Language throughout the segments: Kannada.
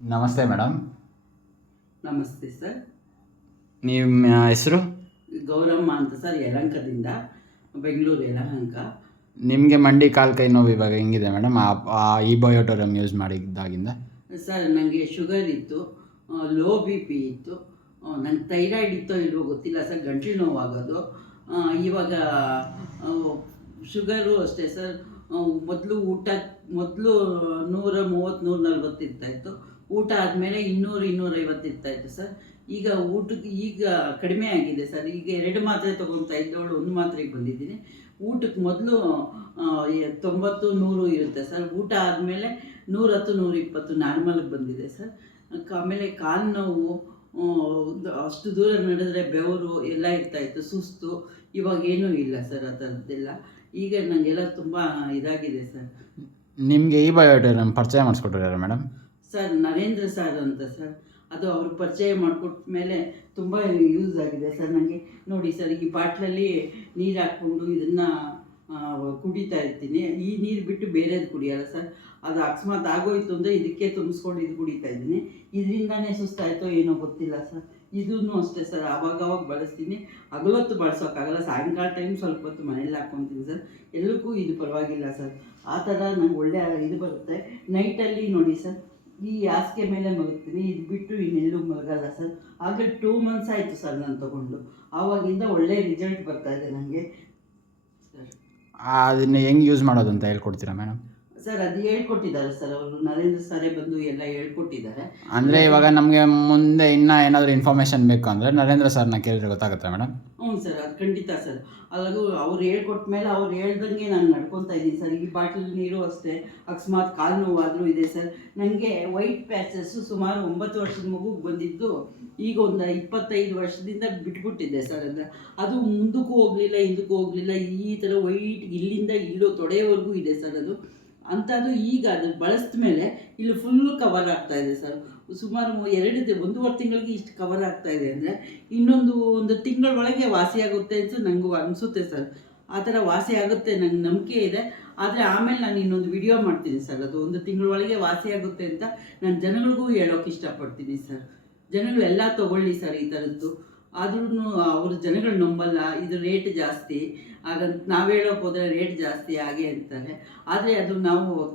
ನಮಸ್ತೆ ಮೇಡಮ್. ನಮಸ್ತೆ ಸರ್. ನಿಮ್ಮ ಹೆಸರು? ಗೌರಮ್ಮ ಅಂತ ಸರ್, ಯಲಹಂಕದಿಂದ, ಬೆಂಗಳೂರು ಯಲಹಂಕ. ನಿಮಗೆ ಮಂಡಿ ಕಾಲು ಕೈ ನೋವು ಇವಾಗ ಹೆಂಗಿದೆ ಮೇಡಮ್ ಈ ಬಯೋಟೋರಮ್ ಯೂಸ್ ಮಾಡಿದ್ದಾಗಿಂದ? ಸರ್ ನನಗೆ ಶುಗರ್ ಇತ್ತು, ಲೋ ಬಿ ಪಿ ಇತ್ತು, ನಂಗೆ ಥೈರಾಯ್ಡ್ ಇತ್ತೋ ಇಲ್ವೋ ಗೊತ್ತಿಲ್ಲ ಸರ್, ಗಂಟಲು ನೋವಾಗೋದು. ಇವಾಗ ಶುಗರು ಅಷ್ಟೇ ಸರ್. ಮೊದಲು 130-140 ಇರ್ತಾಯಿತ್ತು. ಊಟ ಆದಮೇಲೆ 200-250 ಇರ್ತಾಯಿತ್ತು ಸರ್. ಈಗ ಕಡಿಮೆ ಆಗಿದೆ ಸರ್. ಈಗ 2 ಮಾತ್ರೆ ತೊಗೊತಾ ಇದ್ದವಳು 1 ಮಾತ್ರೆಗೆ ಬಂದಿದ್ದೀನಿ. ಊಟಕ್ಕೆ ಮೊದಲು 90-100 ಇರುತ್ತೆ ಸರ್. ಊಟ ಆದಮೇಲೆ 110-120 ನಾರ್ಮಲ್ಗೆ ಬಂದಿದೆ ಸರ್. ಆಮೇಲೆ ಕಾಲು ನೋವು, ಅಷ್ಟು ದೂರ ನಡೆದ್ರೆ ಬೆವರು ಎಲ್ಲ ಇರ್ತಾಯಿತ್ತು, ಸುಸ್ತು. ಇವಾಗ ಏನೂ ಇಲ್ಲ ಸರ್ ಆ ಥರದ್ದೆಲ್ಲ. ಈಗ ನನಗೆಲ್ಲ ತುಂಬ ಇದಾಗಿದೆ ಸರ್. ನಿಮಗೆ ಈ ಬಯೋಟೋರಮ್ ಪರಿಚಯ ಮಾಡಿಸ್ಕೊಟ್ಟಿದ್ದಾರೆ ಮೇಡಮ್? ಸರ್ ನರೇಂದ್ರ ಸರ್ ಅಂತ ಸರ್, ಅದು ಅವರು ಪರಿಚಯ ಮಾಡಿಕೊಟ್ಟ ಮೇಲೆ ತುಂಬ ಯೂಸ್ ಆಗಿದೆ ಸರ್ ನನಗೆ. ನೋಡಿ ಸರ್, ಈ ಬಾಟ್ಲಲ್ಲಿ ನೀರು ಹಾಕ್ಕೊಂಡು ಇದನ್ನು ಕುಡಿತಾ ಇರ್ತೀನಿ. ಈ ನೀರು ಬಿಟ್ಟು ಬೇರೆದು ಕುಡಿಯಲ್ಲ ಸರ್. ಅದು ಅಕಸ್ಮಾತ್ ಆಗೋಯ್ತು ಅಂದರೆ ಇದಕ್ಕೆ ತುಂಬಿಸ್ಕೊಂಡು ಇದು ಕುಡಿತಾ ಇದ್ದೀನಿ. ಇದರಿಂದನೇ ಸುಸ್ತಾಯಿತೋ ಏನೋ ಗೊತ್ತಿಲ್ಲ ಸರ್. ಇದೂ ಅಷ್ಟೇ ಸರ್, ಆವಾಗವಾಗ ಬಳಸ್ತೀನಿ. ಹಗಲೊತ್ತು ಬಳಸೋಕ್ಕಾಗಲ್ಲ, ಸಾಯಂಕಾಲ ಟೈಮ್ ಸ್ವಲ್ಪ ಹೊತ್ತು ಮನೇಲಿ ಹಾಕ್ಕೊತೀನಿ ಸರ್. ಎಲ್ಲಕ್ಕೂ ಇದು ಪರವಾಗಿಲ್ಲ ಸರ್. ಆ ಥರ ನಂಗೆ ಒಳ್ಳೆ ಇದು ಬರುತ್ತೆ. ನೈಟಲ್ಲಿ ನೋಡಿ ಸರ್, ಈ ಹಾಸಿಗೆ ಮೇಲೆ ಮಲಗ್ತೀನಿ, ಇದು ಬಿಟ್ಟು ಇನ್ನೆಲ್ಲೂ ಮಲಗಲ್ಲ ಸರ್. ಆಗಲೇ 2 months ಆಯಿತು ಸರ್ ನಾನು ತೊಗೊಂಡು. ಆವಾಗಿಂದ ಒಳ್ಳೆ ರಿಸಲ್ಟ್ ಬರ್ತಾಯಿದೆ ನನಗೆ ಸರ್. ಅದನ್ನು ಹೆಂಗೆ ಯೂಸ್ ಮಾಡೋದು ಅಂತ ಹೇಳ್ಕೊಡ್ತೀರಾ ಮೇಡಮ್? ಸರ್ ಅದು ಹೇಳ್ಕೊಟ್ಟಿದ್ದಾರೆ ಸರ್, ಅವರು ನರೇಂದ್ರ ಸರೇ ಬಂದು ಎಲ್ಲ ಹೇಳ್ಕೊಟ್ಟಿದ್ದಾರೆ. ಅಂದರೆ ಇವಾಗ ನಮಗೆ ಮುಂದೆ ಇನ್ನೂ ಏನಾದರೂ ಇನ್ಫಾರ್ಮೇಷನ್ ಬೇಕು ಅಂದರೆ ನರೇಂದ್ರ ಸರ್ನ ಕೇಳಿದ್ರೆ ಗೊತ್ತಾಗುತ್ತೆ ಮೇಡಮ್? ಹ್ಞೂ ಸರ್, ಅದು ಖಂಡಿತ ಸರ್. ಅಲ್ಲಗೂ ಅವ್ರು ಹೇಳ್ಕೊಟ್ಟ ಮೇಲೆ ಅವ್ರು ಹೇಳ್ದಂಗೆ ನಾನು ನಡ್ಕೊತಾ ಇದ್ದೀನಿ ಸರ್. ಈ ಬಾಟ್ಲಲ್ಲಿ ನೀರು ಅಷ್ಟೇ, ಅಕಸ್ಮಾತ್ ಕಾಲು ನೋವಾದರೂ ಇದೆ ಸರ್. ನನಗೆ ವೈಟ್ ಪ್ಯಾಚಸ್ಸು ಸುಮಾರು 9 ವರ್ಷದ ಮಗುಗೆ ಬಂದಿದ್ದು, ಈಗ ಒಂದು 25 ವರ್ಷದಿಂದ ಬಿಟ್ಬಿಟ್ಟಿದ್ದೆ ಸರ್. ಅದು ಮುಂದಕ್ಕೂ ಹೋಗಲಿಲ್ಲ, ಹಿಂದಕ್ಕೂ ಹೋಗಲಿಲ್ಲ. ಈ ಥರ ವೈಟ್ ಇಲ್ಲಿಂದ ಇಲ್ಲೋ ತೊಡೆಯವರೆಗೂ ಇದೆ ಸರ್ ಅದು. ಅಂಥದ್ದು ಈಗ ಅದು ಬಳಸಿದ ಮೇಲೆ ಇಲ್ಲಿ ಫುಲ್ಲು ಕವರ್ ಆಗ್ತಾಯಿದೆ ಸರ್. ಸುಮಾರು 1.5 ತಿಂಗಳಿಗೆ ಇಷ್ಟು ಕವರ್ ಆಗ್ತಾಯಿದೆ ಅಂದರೆ ಒಂದು ತಿಂಗಳೊಳಗೆ ವಾಸಿಯಾಗುತ್ತೆ ಅಂತ ನನಗೂ ಅನಿಸುತ್ತೆ ಸರ್. ಆ ಥರ ವಾಸಿ ಆಗುತ್ತೆ, ನಂಗೆ ನಂಬಿಕೆ ಇದೆ. ಆದರೆ ಆಮೇಲೆ ನಾನು ಇನ್ನೊಂದು ವಿಡಿಯೋ ಮಾಡ್ತೀನಿ ಸರ್. ಅದು 1 ತಿಂಗಳೊಳಗೆ ವಾಸಿಯಾಗುತ್ತೆ ಅಂತ ನಾನು ಜನಗಳಿಗೂ ಹೇಳೋಕೆ ಇಷ್ಟಪಡ್ತೀನಿ ಸರ್. ಜನಗಳೆಲ್ಲ ತೊಗೊಳ್ಳಿ ಸರ್ ಈ ಥರದ್ದು. ಆದ್ರೂ ಅವರು ಜನಗಳು ನಂಬಲ್ಲ, ಇದು ರೇಟ್ ಜಾಸ್ತಿ, ಹಾಗಂತ ನಾವು ಹೇಳೋಕೆ ಹೋದರೆ ರೇಟ್ ಜಾಸ್ತಿ ಹಾಗೆ ಅಂತಾರೆ. ಆದರೆ ಅದು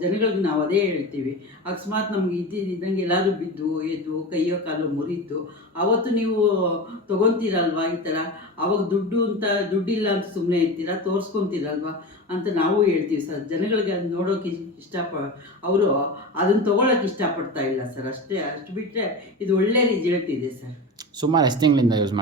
ಜನಗಳಿಗೆ ನಾವು ಅದೇ ಹೇಳ್ತೀವಿ. ಅಕಸ್ಮಾತ್ ನಮ್ಗೆ ಇದ್ದಂಗೆ ಎಲ್ಲಾದರೂ ಬಿದ್ದು ಎದ್ದು ಕೈಯೋ ಕಾಲು ಮುರಿತು ಆವತ್ತು ನೀವು ತೊಗೊತೀರಲ್ವ ಈ ಥರ, ಆವಾಗ ದುಡ್ಡಿಲ್ಲ ಅಂತ ಸುಮ್ಮನೆ ಇರ್ತೀರಾ, ತೋರಿಸ್ಕೊತೀರಲ್ವ ಅಂತ ನಾವು ಹೇಳ್ತೀವಿ ಸರ್. ಜನಗಳಿಗೆ ಅದು ನೋಡೋಕೆ ಅವರು ಅದನ್ನು ತೊಗೊಳಕ್ಕೆ ಇಷ್ಟಪಡ್ತಾ ಇಲ್ಲ ಸರ್. ಅಷ್ಟು ಬಿಟ್ಟರೆ ಇದು ಒಳ್ಳೆ ರಿಸಲ್ಟ್ ಇದೆ ಸರ್. ಸುಮಾರು ಎಷ್ಟು ತಿಂಗಳಿಂದ ಯೂಸ್